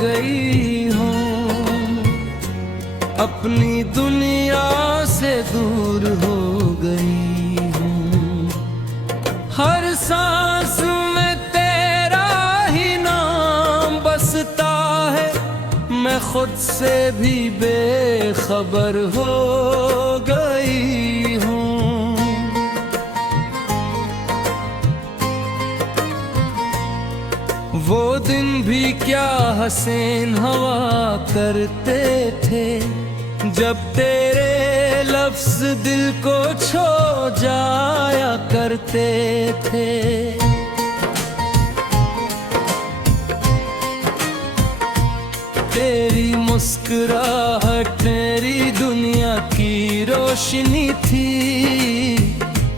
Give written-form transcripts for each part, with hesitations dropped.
गई हूँ, अपनी दुनिया से दूर हो गई हूँ। हर सांस में तेरा ही नाम बसता है, मैं खुद से भी बेखबर हो गई हूँ। वो दिन भी क्या हसीन हवा करते थे, जब तेरे लफ्ज़ दिल को छू जाया करते थे। तेरी मुस्कुराहट मेरी दुनिया की रोशनी थी,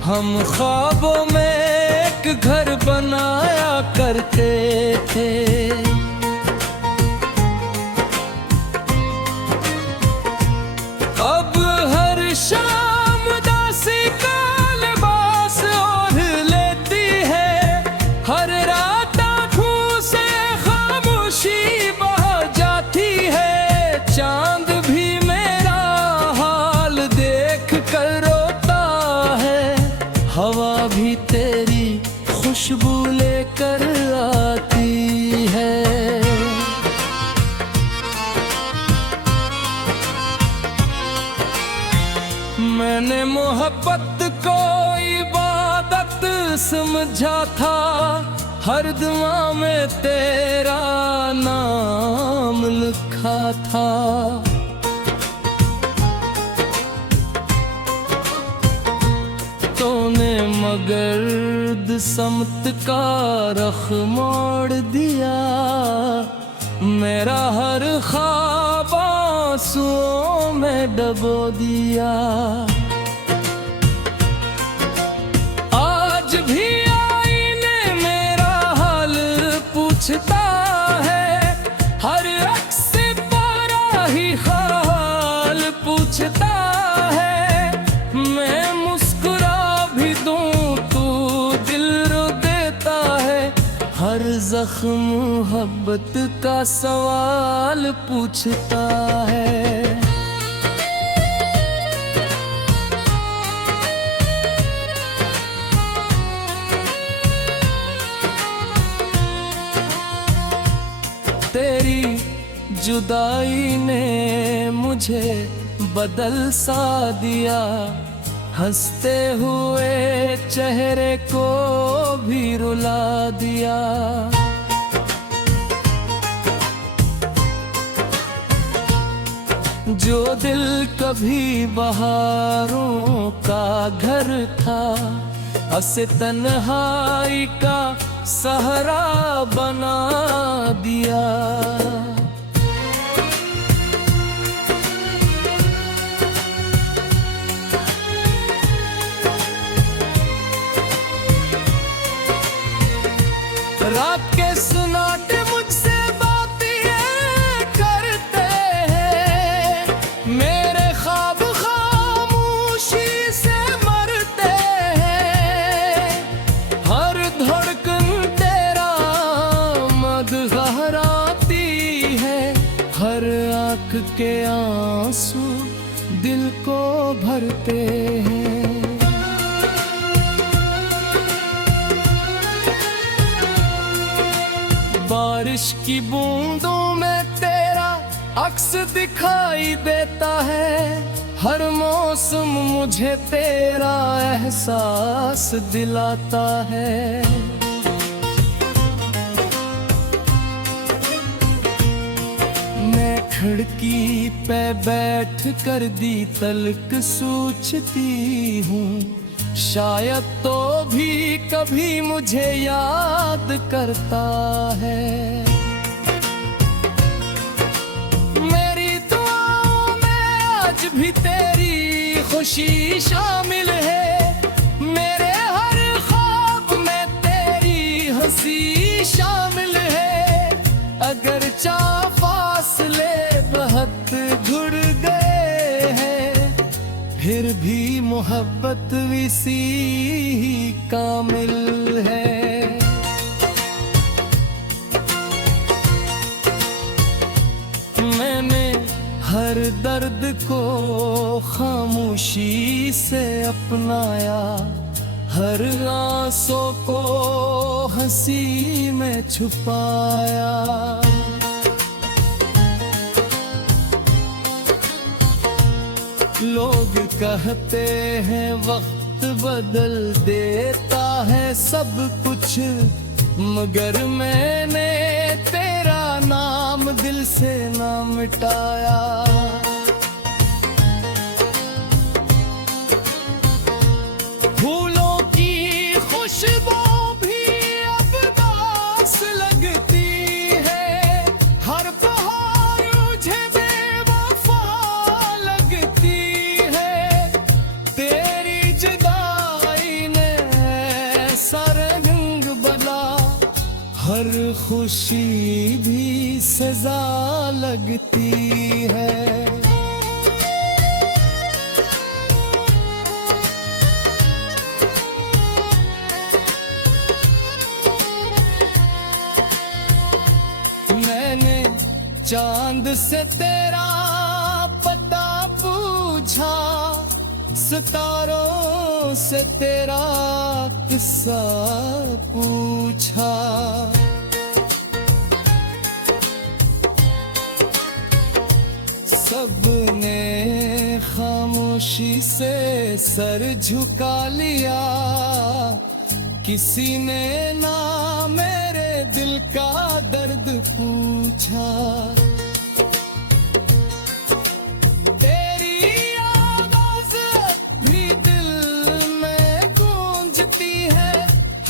हम ख्वाबों में एक घर बनाया करते थे। अब हर शाम दासी का लिबास ओढ़ लेती है, हर रात आँखों से खामोशी बह जाती है। चांद भी मेरा हाल देख कर रोता है, हवा भी तेरी खुशबू लेकर आती है। मैंने मोहब्बत को इबादत समझा था, हर दुआ में तेरा नाम लिखा था। तूने मगर समत का रख मोड़ दिया, मेरा हर ख्वाब आंसुओं में डबो दिया। आज भी आईने मेरा हाल पूछता है, हर अक्स पर ही हाल पूछता है। मैं मुस्कुरा भी दूं तू दिल रो देता है, हर जख्म मोहब्बत का सवाल पूछता है। तेरी जुदाई ने मुझे बदल सा दिया, हंसते हुए चेहरे को भी रुला दिया। जो दिल कभी बहारों का घर था, उसे तन्हाई का सहारा बना दिया। रात के सन्नाटे मुझसे बातें करते हैं, मेरे ख्वाब खामोशी से मरते हैं। हर धड़कन तेरा मद गहराती है, हर आँख के आंसू दिल को भरते हैं। बारिश की बूंदों में तेरा अक्स दिखाई देता है, हर मौसम मुझे तेरा एहसास दिलाता है। मैं खिड़की पे बैठ कर दी तलक सोचती हूँ, शायद तो भी कभी मुझे याद करता है। मेरी दुआओं में आज भी तेरी खुशी शामिल है, मेरे हर ख्वाब में तेरी हंसी शामिल है। अगर फासले बहुत घुड़ गए हैं, फिर भी मोहब्बत इसी ही कामिल है। दर्द को खामोशी से अपनाया, हर आंसू को हंसी में छुपाया। लोग कहते हैं वक्त बदल देता है सब कुछ, मगर मैंने तेरा नाम दिल से ना मिटाया। फूलों की खुशबू भी अब बास लगती है, हर बहार मुझे बेवफा लगती है। तेरी जुदाई ने ऐसा रंग बदला, हर खुशी भी सजा लगती है। मैंने चांद से तेरा पता पूछा, सितारों से तेरा किस्सा पूछा। सबने खामोशी से सर झुका लिया, किसी ने ना मेरे दिल का दर्द पूछा। तेरी आवाज़ भी दिल में गूंजती है,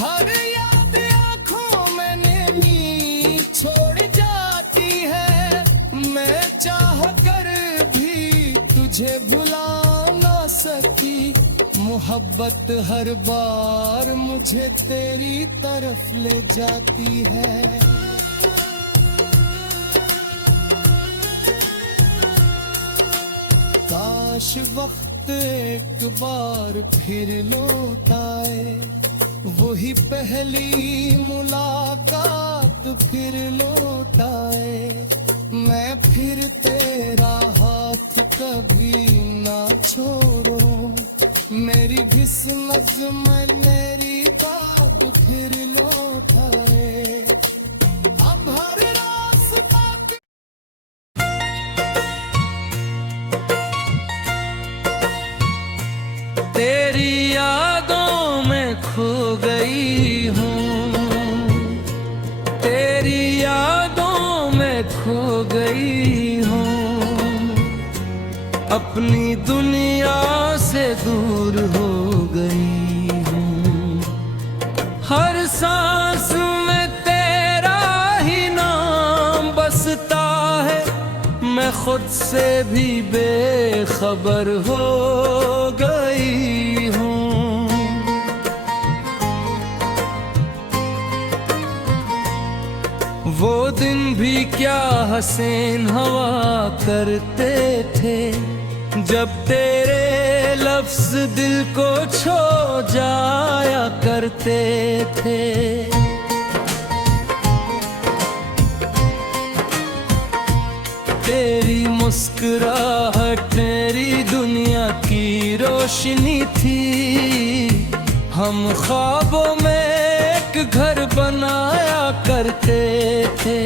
हर याद आँखों में नींद छोड़ जाती है। मैं चाह कर भी तुझे भुला ना सकी, मोहब्बत हर बार मुझे तेरी तरफ ले जाती है। काश वक्त एक बार फिर लौट आए, वही पहली मुलाकात फिर लौट आए। मैं फिर तेरा हाथ कभी ना छोड़ूं, मेरी घिस नज़्म मेरी बात फिर लौट आए। अब हर रास्ता तेरी यादों में खो गई हूँ, तेरी यादों में खो गई हूँ। अपनी दुनिया से दूर हो गई हूँ, हर सांस में तेरा ही नाम बसता है। मैं खुद से भी बेखबर हो गई हूँ। वो दिन भी क्या हसीन हवा करते थे, जब तेरे लफ्ज़ दिल को छू जाया करते थे। तेरी मुस्कुराहट मेरी दुनिया की रोशनी थी, हम ख्वाबों में एक घर बनाया करते थे।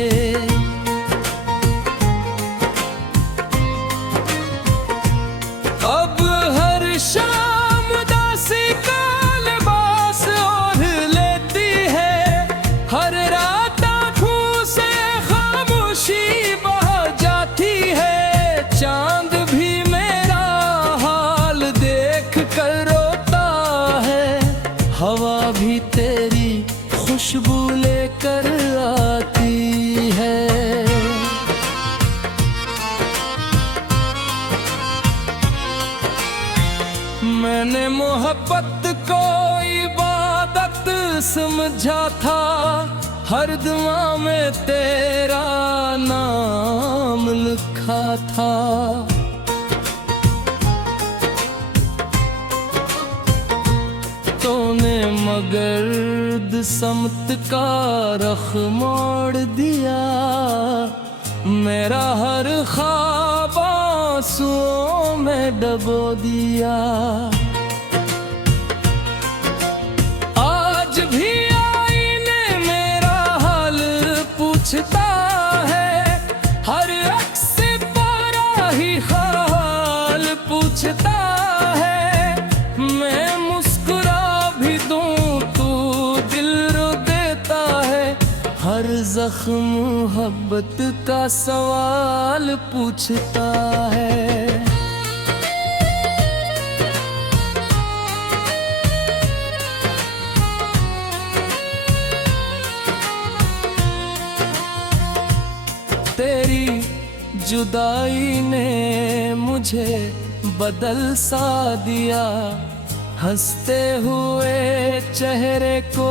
अब हर शाम दासी का लिबास ओढ़ लेती है, हर रात आँखों से खामोशी बह जाती है। चांद भी मेरा हाल देख कर रोता है, हवा भी तेरी खुशबू लेकर आती है। मैंने मोहब्बत को इबादत समझा था, हर दुआ में तेरा नाम लिखा था। तूने मगर समत का रख मोड़ दिया, मेरा हर ख्वाब आंसुओं में डबो दिया। आज भी आईने मेरा हाल पूछता है, हर अक्स पर ही हाल पूछता है। मैं मुस्कुरा भी दूं तू दिल रो देता है, हर जख्म मोहब्बत का सवाल पूछता है। तेरी जुदाई ने मुझे बदल सा दिया, हंसते हुए चेहरे को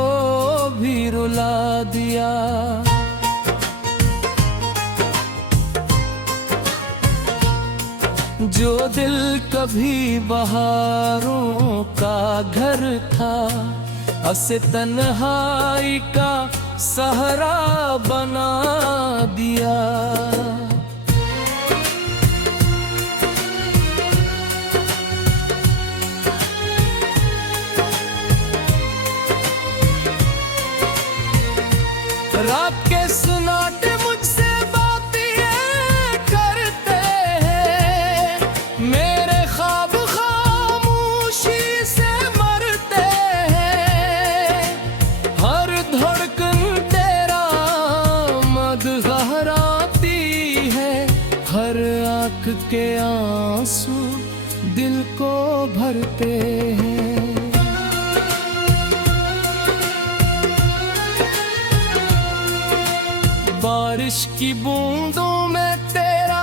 भी रुला दिया। जो दिल कभी बहारों का घर था, उसे तन्हाई का सहारा बना दिया। रात के सन्नाटे मुझसे बातें करते हैं, मेरे ख्वाब खामोशी से मरते हैं। हर धड़कन तेरा मद गहराती है, हर आँख के आंसू दिल को भरते हैं। बारिश की बूंदों में तेरा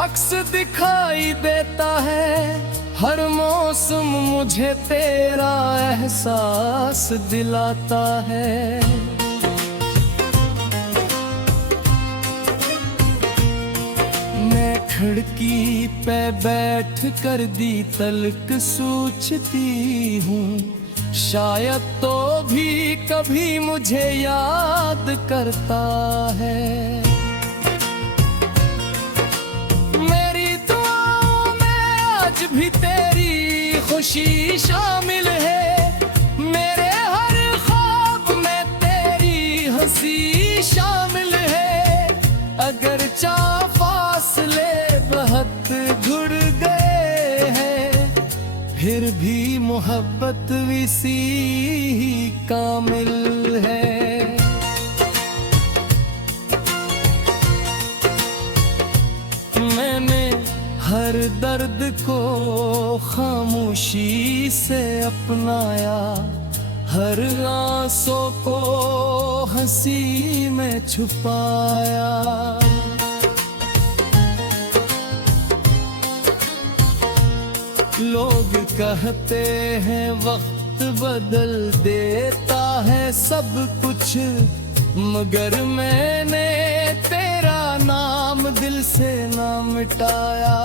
अक्स दिखाई देता है, हर मौसम मुझे तेरा एहसास दिलाता है। मैं खिड़की पे बैठ कर दी तलक सोचती हूँ, शायद तो भी कभी मुझे याद करता है। मेरी दुआओं में आज भी तेरी खुशी शामिल है, मेरे हर ख्वाब में तेरी हंसी शामिल है। अगर चाह फासले बहुत घुड़ गए हैं, फिर भी मोहब्बत इसी ही कामिल है। मैंने हर दर्द को खामोशी से अपनाया, हर आंसू को हंसी में छुपाया। लोग कहते हैं वक्त बदल देता है सब कुछ, मगर मैंने तेरा नाम दिल से ना मिटाया।